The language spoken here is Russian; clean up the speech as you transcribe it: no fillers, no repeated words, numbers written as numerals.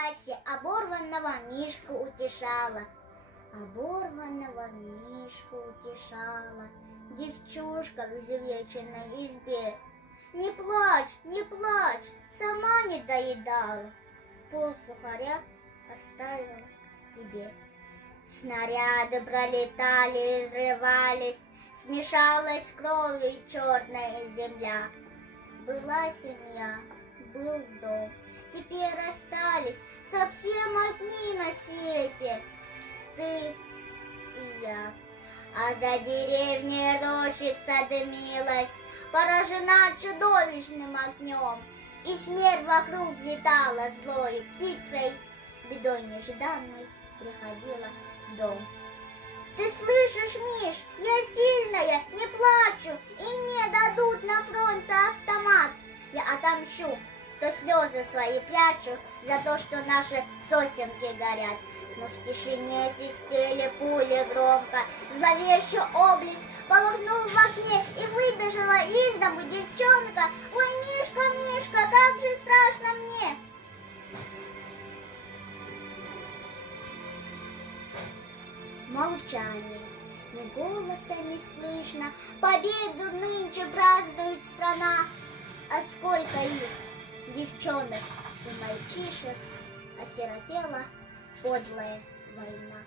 Настасья оборванного Мишку утешала. Оборванного Мишку утешала девчушка в изувеченной избе. Не плачь, не плачь, сама не доедала, пол сухаря оставила тебе. Снаряды пролетали, изрывались, смешалась кровью черная земля. Была семья, был дом, теперь расстались, совсем одни на свете, ты и я. А за деревней рощица дымилась, поражена чудовищным огнем, и смерть вокруг летала злою птицей, бедой нежданной приходила в дом. Ты слышишь, Миш, я сильная, не плачу, и мне дадут на фронте автомат. Я отомщу, что слезы свои прячу за то, что наши сосенки горят. Но в тишине свистели пули громко, зловещий облеск полыхнул в окне, и выбежала из дому девчонка. Ой, Мишка, Мишка, как же страшно мне! Молчание, ни голоса не слышно, победу нынче празднует страна. А сколько их, девчонок и мальчишек, осиротела подлая война.